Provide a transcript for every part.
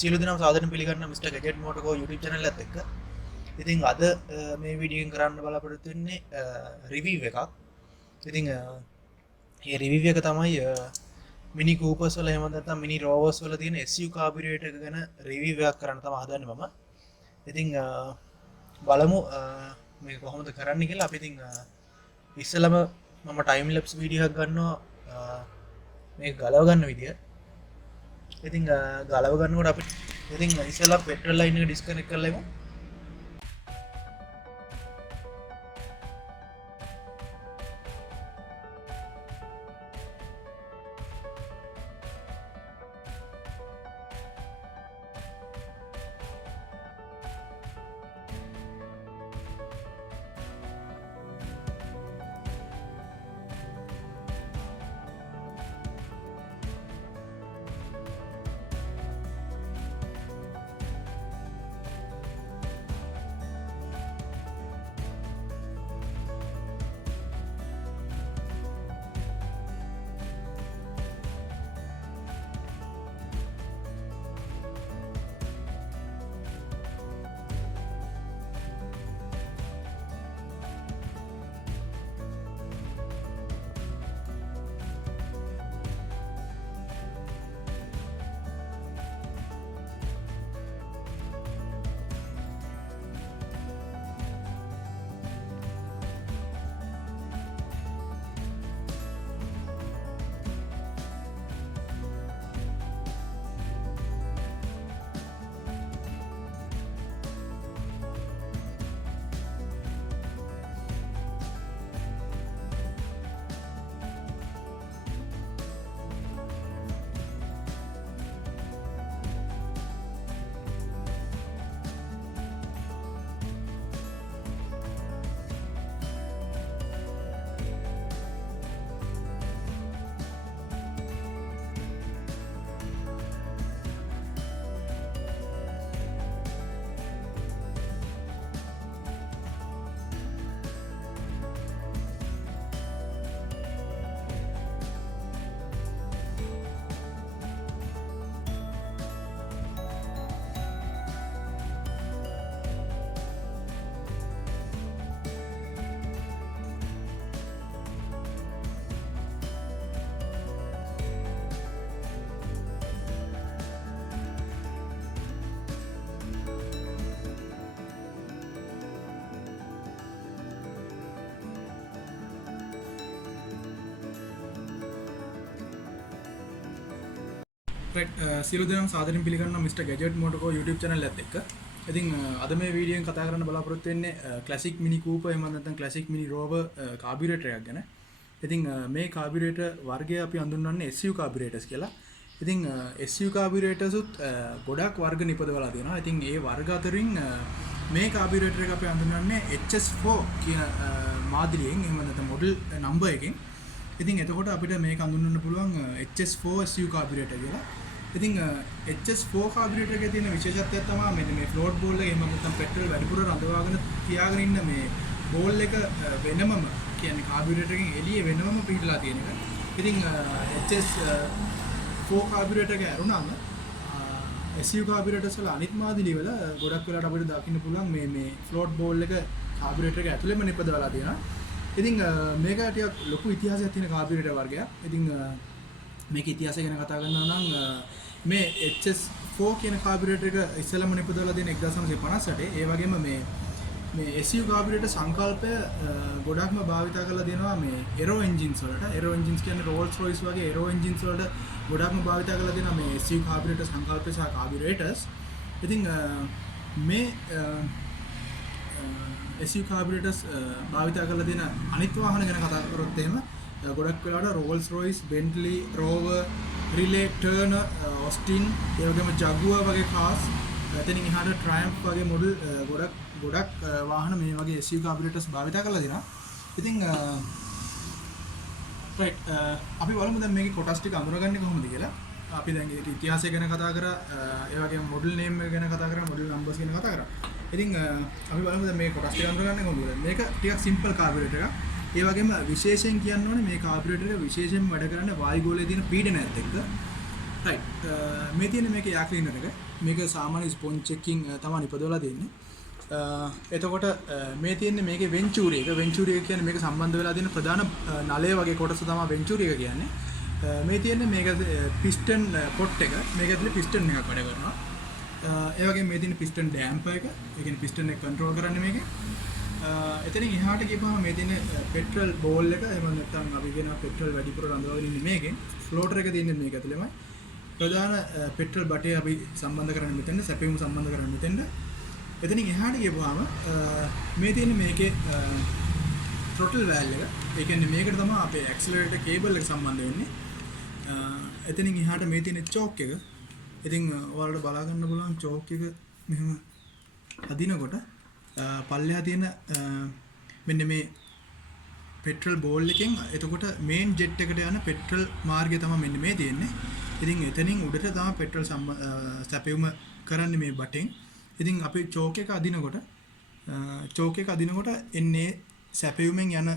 සියලු දෙනාම සාදරයෙන් පිළිගන්න මිස්ටර් ගැජට් මොටෝකෝ YouTube channel එකත් එක්ක. ඉතින් අද මේ වීඩියෝ එකෙන් කරන්න බලාපොරොත්තු වෙන්නේ රිවිව් එකක්. ඉතින් මේ රිවිව් එක තමයි මිනි කූපර්ස් වල එහෙම නැත්නම් මිනි රෝවර්ස් වල තියෙන SU කාබියුරේටර් එක ගැන රිවිව් එකක් කරන්න තමයි හදන්නේ මම. ඉතින් බලමු මේක කොහොමද කරන්න කියලා. අපි ඉතින් ඉස්සෙල්ලාම මම ටයිම් ලැප්ස් වීඩියෝ එකක් ගන්නවා මේක ගලව ගන්න විදිය. ඉතින් ගලව ගන්නකොට අපි ඉතින් ඉස්සෙල්ලා පෙට්‍රල් ලයින් එක ඩිස්කනෙක්ට් කරලා ඉමු. සියලු දෙනාම සාදරයෙන් පිළිගන්නවා මිස්ටර් ගැජට් මොටෝකෝ YouTube channel එකත් එක්ක. ඉතින් අද මේ වීඩියෝ එකෙන් කතා කරන්න බලාපොරොත්තු වෙන්නේ ක්ලාසික් මිනි කූපර් එහෙම නැත්නම් ක්ලාසික් මිනි රෝවර් කාබියුරේටර් එකක් ගැන. ඉතින් මේ කාබියුරේටර් වර්ගය අපි හඳුන්වන්නේ SU කාබියුරේටර්ස් කියලා. ඉතින් SU කාබියුරේටර්ස් උත් ගොඩක් වර්ග නිපදවලා තියෙනවා. ඉතින් ඒ වර්ග අතරින් මේ කාබියුරේටර් එක අපි හඳුන්වන්නේ HS4 කියන මාදිලියෙන් එහෙම නැත්නම් මොඩල් නම්බර් එකකින්. ඉතින් එතකොට අපිට මේක හඳුන්වන්න පුළුවන් HS4 SU කාබියුරේටර් කියලා. ඉතින් HS4 කාබියුරේටර් එකේ තියෙන විශේෂත්වය තමයි මෙන්න මේ ෆ්ලෝට් බෝල් එක එහෙම නැත්නම් පෙට්‍රල් වැඩිපුර රඳවාගෙන තියාගෙන ඉන්න මේ බෝල් එක වෙනමම කියන්නේ කාබියුරේටර් එකෙන් එළියේ වෙනමම පිටලා තියෙන එක. ඉතින් HS4 කාබියුරේටර් එක ඇරුණාම SU කාබියුරේටර්ස් වල අනිත් මාදිලි වල ගොඩක් වෙලාවට අපිට දකින්න පුළුවන් මේ ෆ්ලෝට් බෝල් එක කාබියුරේටර් එක ඇතුළෙම නිපදවලා තියෙනවා. ඉතින් මේක ටිකක් ලොකු ඉතිහාසයක් තියෙන කාබියුරේටර් වර්ගයක්. ඉතින් මේක ඉතිහාසය ගැන කතා කරනවා නම් මේ HS4 කියන කාබියුරේටර් එක ඉස්සෙල්ලාම නිපදවලා තියෙන 1958. ඒ වගේම මේ SU කාබියුරේටර් සංකල්පය ගොඩක්ම භාවිත කරලා දෙනවා මේ එරෝ එන්ජින්ස් වලට. එරෝ එන්ජින්ස් කියන්නේ රෝල්ස් රොයිස් වගේ එරෝ එන්ජින්ස් වලට ගොඩක්ම භාවිත කරලා දෙනවා මේ SU කාබියුරේටර් සංකල්පය සහ කාබියුරේටර්ස්. ඉතින් මේ SU කාබියුරේටර්ස් භාවිත කරලා දෙන අනිත් වාහන ගැන කතා කරොත් එහෙම ගොඩක් වෙලාවට Rolls Royce, Bentley, Rover, Riley, Turner, Austin, ඒ වගේම ජගුවර් වගේ කාර්ස්, එතනින් එහාට ට්‍රයම්ෆ් වගේ මොඩල් ගොඩක් වාහන මේ වගේ SU කාබියුරේටර්ස් භාවිත කරලා දෙනවා. ඉතින් අපි බලමු දැන් මේකේ කොටස් ටික අඳුරගන්නේ කොහොමද කියලා. අපි දැන් ඒක ඉතිහාසය ගැන කතා කරා, ඒ වගේම මොඩල් නේම් එක ගැන කතා කරා, මොඩල් නම්බර්ස් ගැන කතා කරා. ඉතින් අපි බලමු දැන් මේ කොටස් ටික අඳුරගන්නේ කොහොමද. මේක ටිකක් සිම්පල් කාබියුරේටර් එකක්. ඒ වගේම විශේෂයෙන් කියන්න ඕනේ මේ කාබියුරේටර් එක විශේෂයෙන්ම වැඩ කරන්නේ වායුගෝලයේ තියෙන පීඩනයත් එක්ක. රයිට් මේ තියෙන මේක යා ක්ලීනර් එක මේක සාමාන්‍ය ස්පොන්ජ් චෙකින් තමයි නිපදවලා දෙන්නේ. එතකොට මේ තියෙන්නේ මේකේ වෙන්චූරි එක. වෙන්චූරි එක කියන්නේ මේක සම්බන්ධ වෙලා තියෙන ප්‍රධාන නලය වගේ කොටස තමයි වෙන්චූරි එක කියන්නේ. මේ තියෙන්නේ මේක පිස්ටන් පොට් එක. මේක ඇතුලේ පිස්ටන් එකක් වැඩ කරනවා. ඒ වගේම මේ තියෙන පිස්ටන් ඩෑම්පර් එක. ඒ කියන්නේ පිස්ටන් එක කන්ට්‍රෝල් කරන්නේ මේකේ. එතනින් එහාට ගිහම මේ තියෙන පෙට්‍රල් බෝල් එක එහෙම නැත්නම් අපි කියන පෙට්‍රල් වැඩිපුර රඳවාගෙන ඉන්නේ මේකෙන්. ෆ්ලෝටර් එක තියෙන්නේ මේක ඇතුලේමයි. ප්‍රධාන පෙට්‍රල් බටේ අපි සම්බන්ධ කරන්නේ මෙතෙන්ද, සැපයුම සම්බන්ධ කරන්නේ මෙතෙන්ද. එතනින් එහාට ගිහම මේ තියෙන්නේ මේකේ throttle valve එක. ඒ කියන්නේ මේකට තමයි අපේ ඇක්සලරේටර් කේබල් එක සම්බන්ධ වෙන්නේ. එතනින් එහාට මේ තියෙන චෝක් එක. ඉතින් ඔයාලට බලා ගන්න පුළුවන් චෝක් එක මෙහෙම අදිනකොට පල්ලෙහා තියෙන මෙන්න මේ පෙට්‍රල් බෝල් එකෙන් එතකොට මේන් ජෙට් එකට යන පෙට්‍රල් මාර්ගය තමයි මෙන්න මේ තියෙන්නේ. ඉතින් එතනින් උඩට තමයි පෙට්‍රල් සැපයුම කරන්නේ මේ බටෙන්. ඉතින් අපි චෝක් එක අදිනකොට එන්නේ සැපයුමෙන් යන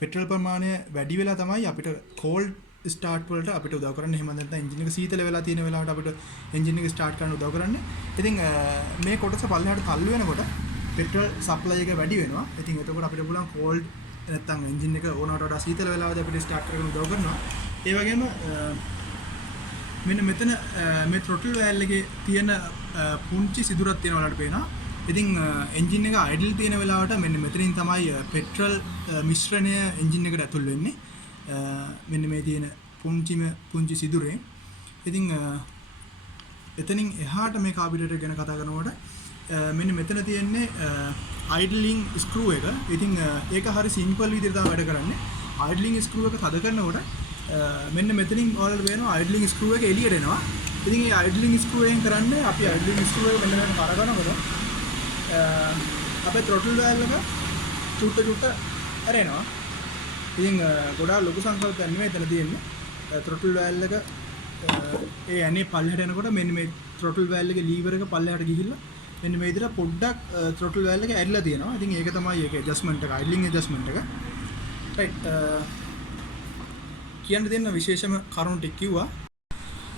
පෙට්‍රල් ප්‍රමාණය වැඩි වෙලා තමයි අපිට කෝල්ඩ් ස්ටාර්ට් වලට අපිට උදව් කරන්නේ. එහෙම නැත්නම් එන්ජින් එක සීතල වෙලා තියෙන වෙලාවට අපිට එන්ජින් එක ස්ටාර්ට් කරන්න උදව් කරන්නේ. ඉතින් මේ කොටස පල්ලෙහාට තල්ලු වෙනකොට පෙට්‍රල් සප්ලයි එක වැඩි වෙනවා. ඉතින් එතකොට අපිට පුළුවන් කෝල්ඩ් නැත්නම් එන්ජින් එක ඕනකට වඩා සීතල වෙලාවදී අපිට ස්ටාර්ට් කරගෙන උදව් කරනවා. ඒ වගේම මෙන්න මෙතන මේ throttle valve එකේ තියෙන පුංචි සිදුරක් තියෙනවා වලට පේනවා. ඉතින් එන්ජින් එක අයිඩල් තියෙන වෙලාවට මෙන්න මෙතනින් තමයි පෙට්‍රල් මිශ්‍රණය එන්ජින් එකට ඇතුල් වෙන්නේ. මෙන්න මේ තියෙන පුංචි සිදුරේ. ඉතින් එතනින් එහාට මේ කාබියුරේටර් ගැන කතා කරනකොට මෙන්න මෙතන තියෙන්නේ idling screw එක. ඉතින් ඒක හරි සිම්පල් විදිහට තමයි වැඩ කරන්නේ. idling screw එක තද කරනකොට මෙන්න මෙතනින් ඔයාලට පේනවා idling screw එක එළියට එනවා. ඉතින් මේ idling screw එකෙන් කරන්නේ අපි idling screw එක මෙන්න මෙතන කරගනකොට අපේ throttle valve එක චුට්ට ඇරෙනවා. ඉතින් ගොඩාක් ලොකු සංකල්පයක් නෙමෙයි එතන තියෙන්නේ. throttle valve එක ඒ යන්නේ පල්ලෙහාට යනකොට මෙන්න මේ throttle valve එකේ lever එක පල්ලෙහාට ගිහිල්ලා මෙන්න මේ විදිහට පොඩ්ඩක් throttle valve එක ඇරිලා තියෙනවා. ඉතින් ඒක තමයි ඒකේ adjustment එක, idling adjustment එක. right කියන්න දෙන්න විශේෂම කරුණු ටික කිව්වා.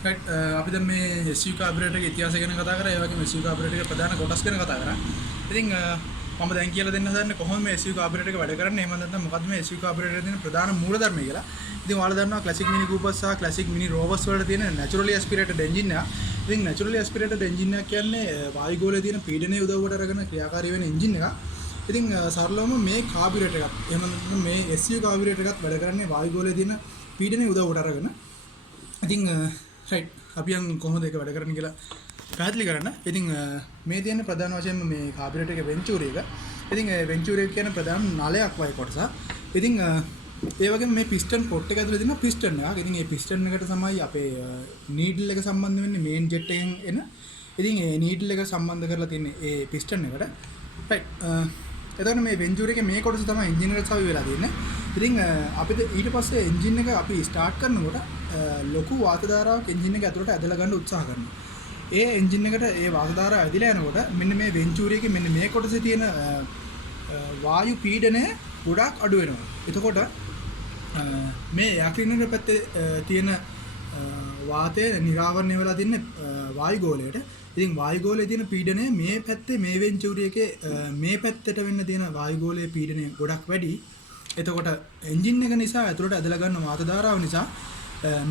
right අපි දැන් මේ SU carburetor එකේ ඉතිහාසය ගැන කතා කරා. ඒ වගේම SU carburetor එකේ ප්‍රධාන කොටස් ගැන කතා කරා. ඉතින් මම දැන් කියලා දෙන්න හදන්නේ කොහොමද මේ SU carburetor එක වැඩ කරන්නේ. එහෙම නැත්නම් මොකද්ද මේ SU carburetor එකේ තියෙන ප්‍රධාන මූලධර්මය කියලා. ඉතින් ඔයාලා දන්නවා classic mini coopers සහ classic mini rovers වල තියෙන naturally aspirated engine එක. ඉතින් naturally aspirated engine එක කියන්නේ වායුගෝලයේ තියෙන පීඩනය උදව්වට අරගෙන ක්‍රියාකාරී වෙන engine එකක්. ඉතින් සරලවම මේ carburetor එකත් එහෙම නැත්නම් මේ SU carburetor එකත් වැඩ කරන්නේ වායුගෝලයේ තියෙන පීඩනය උදව්වට අරගෙන. ඉතින් right අපි යන් කොහොමද ඒක වැඩ කරන්නේ කියලා පැහැදිලි කරන්න. ඉතින් මේ තියෙන ප්‍රධාන වශයෙන්ම මේ කාබියුරේටර් එකේ වෙන්චූරි එක. ඉතින් වෙන්චූරි එක කියන ප්‍රධාන නලයක් වගේ කොටස. ඉතින් ඒ වගේම මේ පිස්ටන් පොට් එක ඇතුලේ තියෙන පිස්ටන් එකක්. ඉතින් මේ පිස්ටන් එකට තමයි අපේ නීඩල් එක සම්බන්ධ වෙන්නේ මේන් ජෙට් එකෙන් එන. ඉතින් ඒ නීඩල් එක සම්බන්ධ කරලා තියෙන්නේ ඒ පිස්ටන් එකට. right එතකොට මේ වෙන්චූරි එකේ මේ කොටස තමයි එන්ජින් එකට සවි වෙලා තියෙන්නේ. ඉතින් අපිට ඊට පස්සේ එන්ජින් එක අපි ස්ටාර්ට් කරනකොට ලොකු වාත ධාරාවක් එන්ජින් එක ඇතුලට ඇදලා ගන්න උත්සාහ කරනවා. ඒ එන්ජින් එකට ඒ වාත ධාරාව ඇදලා යනකොට මෙන්න මේ වෙන්චූරි එකේ මෙන්න මේ කොටසේ තියෙන වායු පීඩනය ගොඩාක් අඩු වෙනවා. එතකොට මේ එයා ක්ලීනර් පැත්තේ තියෙන වාතය නිරාවරණය වෙලා තින්නේ වායුගෝලයට. ඉතින් වායුගෝලයේ තියෙන පීඩනය මේ පැත්තේ මේ වෙන්චූරි එකේ මේ පැත්තට වෙන්න තියෙන වායුගෝලයේ පීඩනය ගොඩක් වැඩි. එතකොට එන්ජින් එක නිසා ඇතුළට ඇදලා ගන්න වාත ධාරාව නිසා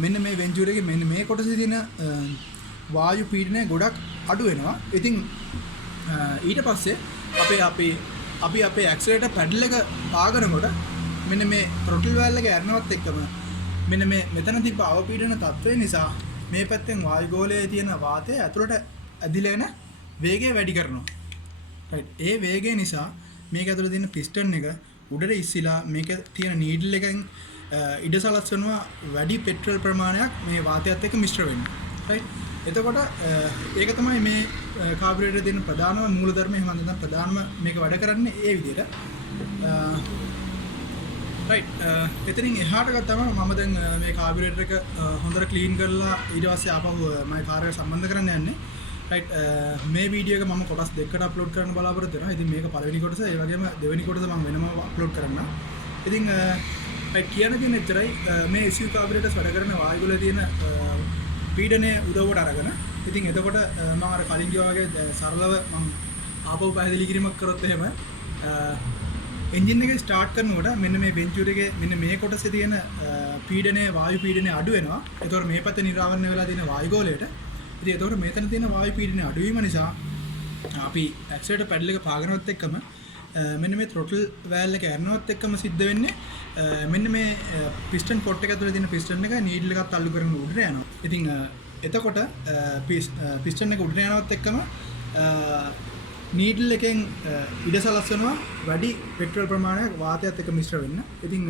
මෙන්න මේ වෙන්චූරි එකේ මෙන්න මේ කොටසේ තියෙන වායු පීඩනය ගොඩක් අඩු වෙනවා. ඉතින් ඊට පස්සේ අපි අපේ ඇක්සලරේටර් පැඩල් එක පාගනකොට මෙන්න මේ throttle valve එක ඇරනවත් එක්කම මෙන්න මේ මෙතන තිබ්බ අවපීඩන තත්ත්වය නිසා මේ පැත්තෙන් වායුගෝලයේ තියෙන වාතය ඇතුළට ඇදිලාගෙන වේගය වැඩි කරනවා. right ඒ වේගය නිසා මේක ඇතුළේ තියෙන පිස්ටන් එක උඩට ඉස්සිලා මේක තියෙන නීඩල් එකෙන් ඉඩසලස්වනවා වැඩි පෙට්‍රල් ප්‍රමාණයක් මේ වාතයත් එක්ක මිශ්‍ර වෙන්නේ. right එතකොට ඒක තමයි මේ කාබියුරේටර් දෙන ප්‍රධානම මූලධර්මය. එහෙම නැත්නම් ප්‍රධානම මේක වැඩ කරන්නේ ඒ විදිහට. right එතනින් එහාට ගත්තම මම දැන් මේ කාබියුරේටර් එක හොඳට ක්ලීන් කරලා ඊට පස්සේ ආපහු මගේ කාර් එක සම්බන්ධ කරන්න යන්නේ. right මේ වීඩියෝ එක මම කොටස් දෙකකට අප්ලෝඩ් කරන්න බලාපොරොත්තු වෙනවා. ඉතින් මේක පළවෙනි කොටස, ඒ වගේම දෙවෙනි කොටස මම වෙනම අප්ලෝඩ් කරන්න. ඉතින් right කියන්න තියෙන එච්චරයි. මේ SU කාබියුරේටර්ස් වැඩ කරන වායුගෝලයේ තියෙන පීඩනය උදව්වට අරගෙන ඉතින් එතකොට මම අර කලින් කිව්වා වගේ සරලව මම ආපහු පැහැදිලි කිරීමක් කරොත් එහෙම එන්ජින් එක ස්ටාර්ට් කරනකොට මෙන්න මේ වෙන්චුර් එකේ මෙන්න මේ කොටසේ තියෙන පීඩනය වායු පීඩනය අඩු වෙනවා. ඒතකොට මේ පැත්තේ නිරාවරණය වෙලා තියෙන වායු ගෝලයට. ඉතින් ඒතකොට මෙතන තියෙන වායු පීඩනය අඩු වීම නිසා අපි ඇක්සලරේටර් පැඩල් එක පාගනවත් එක්කම මෙන්න මේ throttle valve එක ඇරනවත් එක්කම සිද්ධ වෙන්නේ මෙන්න මේ piston pot එක ඇතුලේ තියෙන piston එක needle එකත් අල්ලු කරගෙන උඩට යනවා. ඉතින් එතකොට piston එක උඩට යනවත් එක්කම needle එකෙන් ඉඩ සලස්වනවා වැඩි පෙට්‍රල් ප්‍රමාණයක් වාතයත් එක්ක මිශ්‍ර වෙන්න. ඉතින්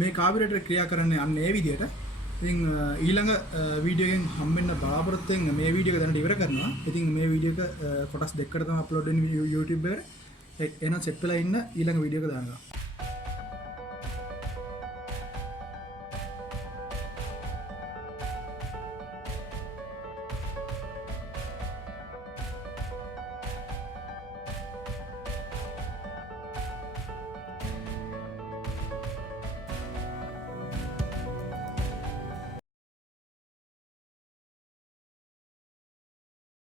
මේ කාබියුරේටර් ක්‍රියා කරන්නේ අන්න ඒ විදිහට. ඉතින් ඊළඟ වීඩියෝ එකෙන් හම්බෙන්න බලාපොරොත්තු වෙන මේ වීඩියෝ එක දැනට ඉවර කරනවා. ඉතින් මේ වීඩියෝ එක කොටස් දෙකකට තමයි අප්ලෝඩ් වෙන්නේ YouTube එකට. එහෙනම් සෙට් වෙලා ඉන්න ඊළඟ වීඩියෝ එක දානවා.